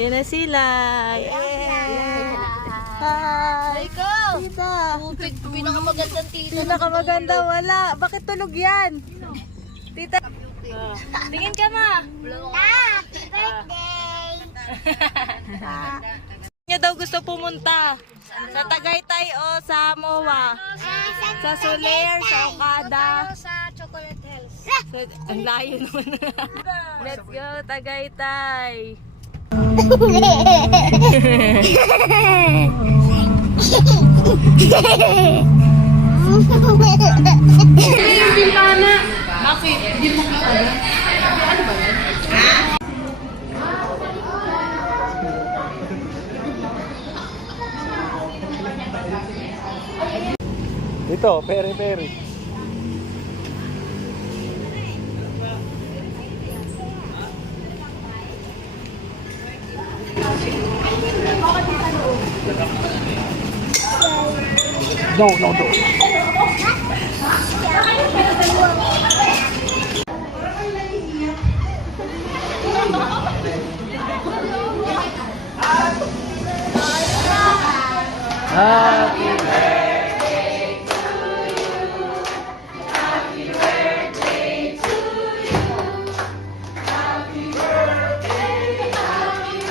Yan na sila. Yeah. Hi. Tita. Pinakamagandang tita. Pinakamaganda. Wala. Bakit tulog yan? Tita. Tingin ka ma. Happy birthday! Niya daw gusto pumunta. Sa Tagaytay o sa MOA. Sa Soler, sa Okada. Sa Chocolate Hills. Ang layo naman. Let's go, Tagaytay. Yung bintana. Bakit? Hindi mo kita. Ano ba yan? Ito, peri-peri. No. Happy birthday to you. Happy birthday to you. Happy birthday, happy birthday. Birthday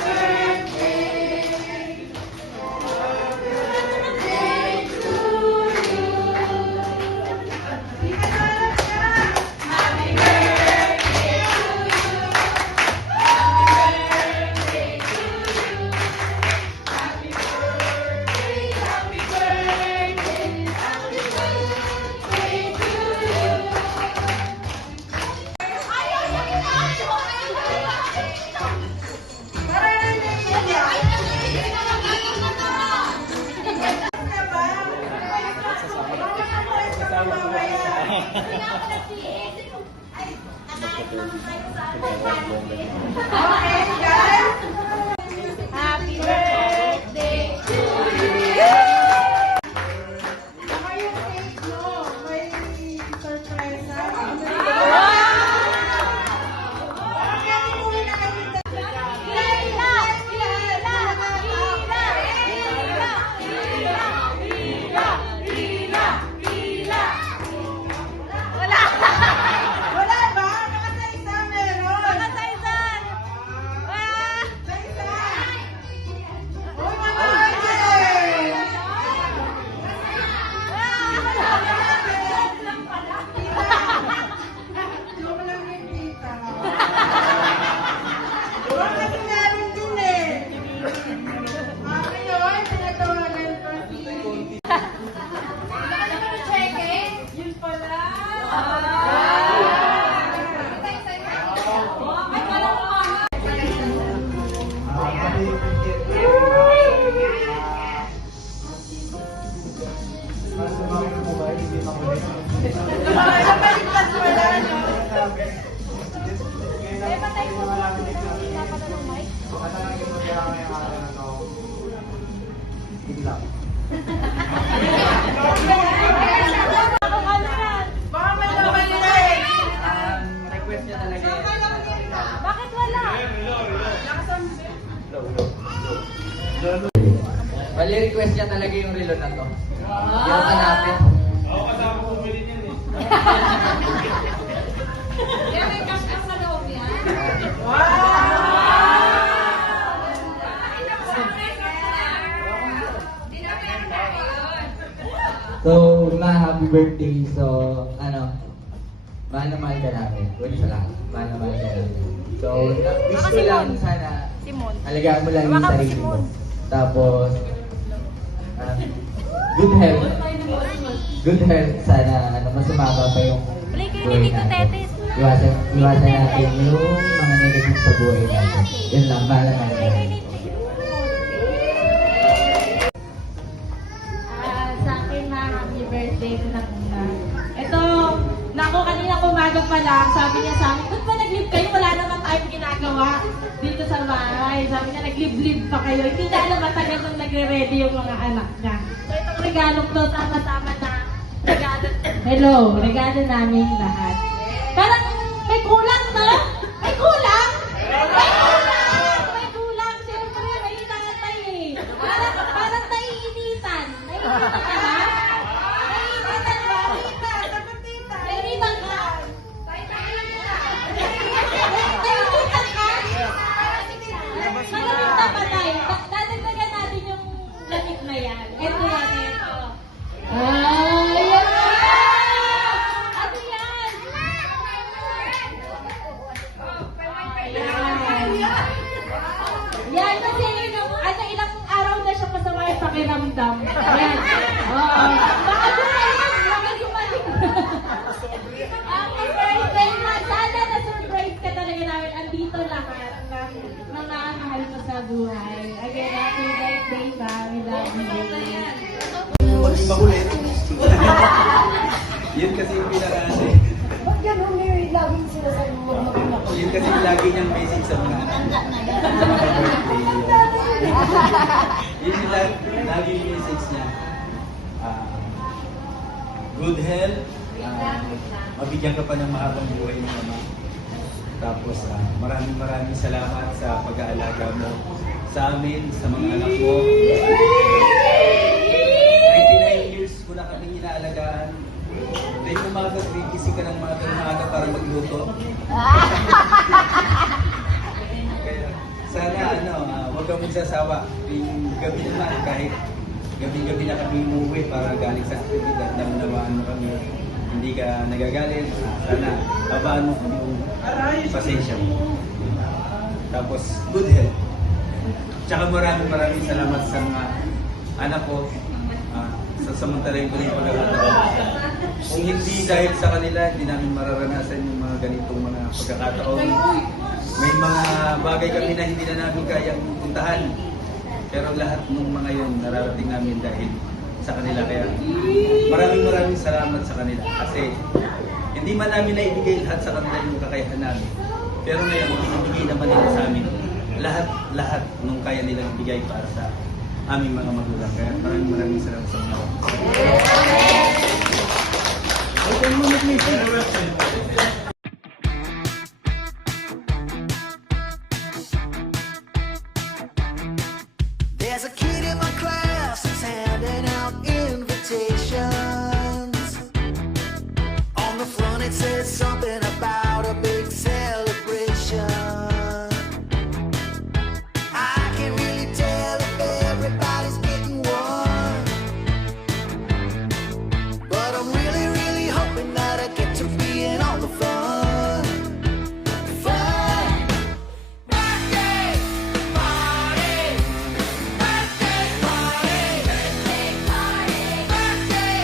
to you. Happy birthday to you. Happy birthday to you. Request niya talaga yan. Bakit wala? Bali, request niya talaga yung relo na to. Yung hanapin. Ako kasama ko bumili niyan eh. Yan may kaskas sa loob yan. So, happy birthday. So, mahal na mahal ka namin. Huwag sa lahat. Mahal na mahal ka namin. So, wish ko lang sana, alagaan mo lang yung sarili mo. Tapos, good health. Good health. Sana, mas umaba pa yung buhay natin. Iwasan natin yung mga negative sa buhay natin. Yun lang, mahal na mahal ka namin. Sa akin na happy birthday ko na muna. Ito, naku, kanina umaga pa lang, sabi niya sa akin, ba't ba nag-live kayo? Wala naman tayong ginagawa dito sa bahay. Sabi niya, nag-live-live pa kayo. Hindi na alam matagal nang nagre-ready yung mga anak niya. So, itong regalo ko, tama-tama na regalo. Hello, regalo namin lahat. Parang may kulang, no? May kulang? May kulang! May kulang! Sino pakiramdam. Ayan. Oo. Baka gumaling. Baka gumaling. Happy birthday, ma. Sana na-surprise ka talaga namin. Andito lahat ng mga mahal mo sa buhay. Again, happy birthday, ma. We love you. Makulit. Yun kasi yung pinaka-ano eh. Ba't ganun eh? Laging sila sa mga magulang. Yun kasi yung lagi niyang message sa mga anak. Yun yung lagi yung message niya. Good health. Mabigyan ka pa ng mahabang buhay ng mama. Tapos maraming salamat sa pag-aalaga mo sa amin, sa mga anak mo. 29 years ko na kaming inaalagaan. Then umaga, gising ka ng maaga para magluto. Kaya sana huwag kang magsasawa. Yung gabi naman, kahit gabi-gabi na kami umuwi para galing sa aktibidad, naunawaan mo kami. Hindi ka nagagalit. Sana babaan mo kami yung pasensya mo. Tapos, good health. Tsaka maraming salamat sa mga anak ko. Sasamantalayin ko rin pagkakataon. Kung hindi dahil sa kanila, hindi namin mararanasan yung mga ganitong mga pagkakataon. May mga bagay kami na hindi na namin kayang puntahan. Pero lahat ng mga yun, nararating namin dahil sa kanila. Kaya maraming salamat sa kanila. Kasi hindi man namin naibigay lahat sa kanila yung kakayahan namin. Pero ngayon, ibigay naman nila sa amin. Lahat nung kaya nilang ibigay para sa aming mga magulang. Kaya maraming salamat sa mga. There's a kid in my class that's handing out invitations. On the front it says something about a big celebration. I can really tell if everybody's getting one. But I'm really hoping that I get to be in all the fun. Fun! Birthday party! Birthday party! Birthday party! Birthday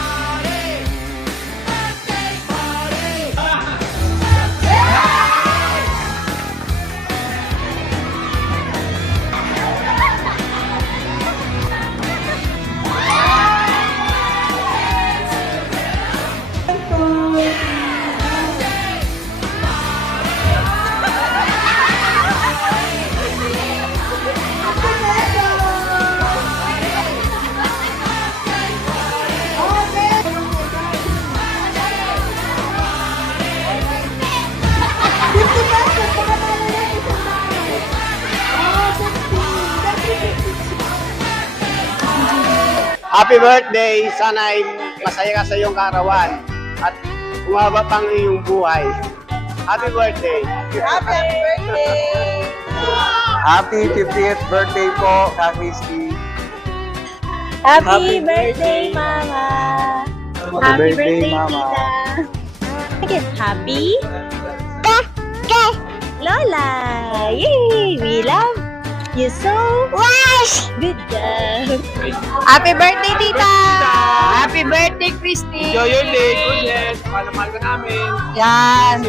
party! Birthday party! Happy birthday! Sana ay masaya ka sa iyong kaarawan at umaba pang iyong buhay. Happy birthday! Happy birthday! Happy 50th birthday po, Kak Christy. Happy birthday, Mama! Happy birthday, Mama. Again, happy Lola! Yay! We love you so much! Good job! Happy birthday, Tita! Happy birthday, Christy! Enjoy your day, good health. Mahal ka namin. Yan!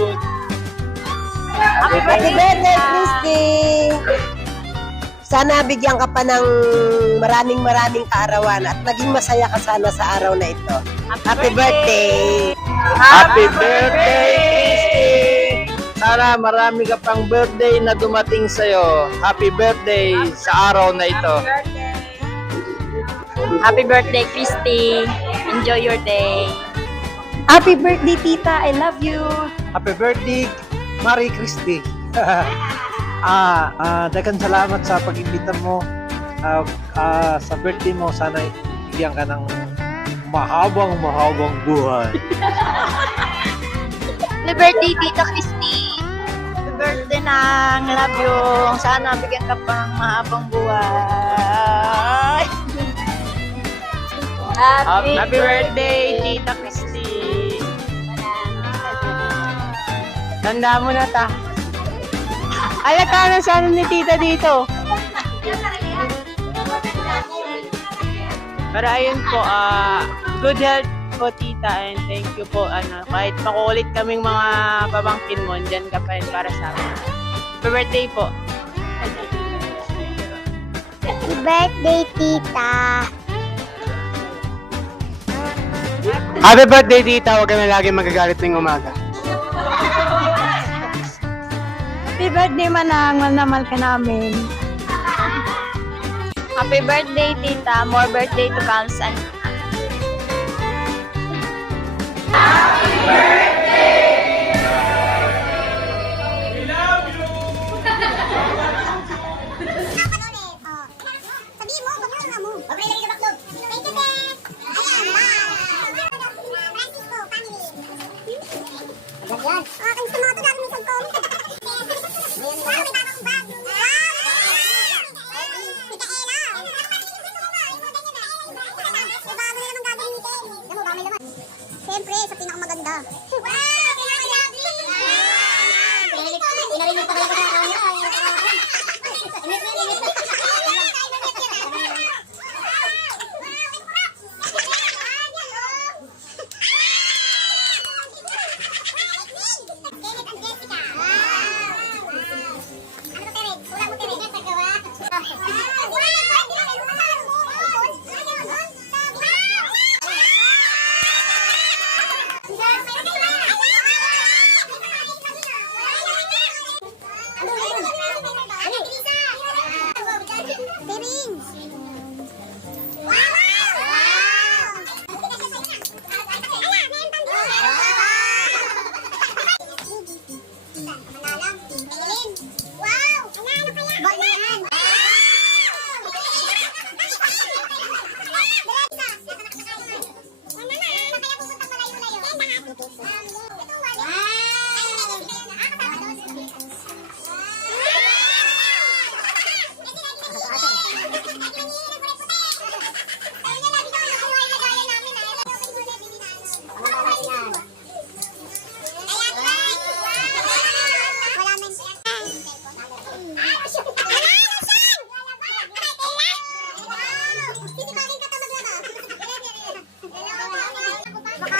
Happy birthday, Christy! Sana bigyan ka pa ng maraming kaarawan at naging masaya ka sana sa araw na ito. Happy birthday! Happy birthday, Christy! Sana marami ka pang birthday na dumating sa'yo. Happy birthday sa araw na ito. Happy birthday, Christy! Enjoy your day! Happy birthday, Tita! I love you! Happy birthday, Marie Christy. Daghang salamat sa pag-imbita mo sa birthday mo. Sana bigyan ka ng mahabang buhay. Happy birthday, Tita Christy! Happy birthday nang love you! Sana bigyan ka pa ng mahabang buhay! Happy birthday, Tita Christy! Tanda mo na ta. Alaka na sana ni Tita dito. Pero ayun po, good health po tita and thank you po. Kahit makukulit kaming mga pamangkin mo, dyan ka pa rin para sa amin. Happy birthday po. Happy birthday, tita. Happy birthday, tita. Huwag ka na lagi magagalit ng umaga. Happy birthday, manang. Manamal ka namin. Happy birthday, tita. More birthday to come, son. Sabihin mo, wag mo. Okay, lagi sa baklog. Thank you, Ted. Ayan, bye. Francisco, family. Ayan. Ang gusto mga ito, lagi may cellphone. Wow, may bagong bag. Siyempre, sa pinakamaganda. Wow! Pinakamaganda! Inarinig pa kayo sa camera. Baka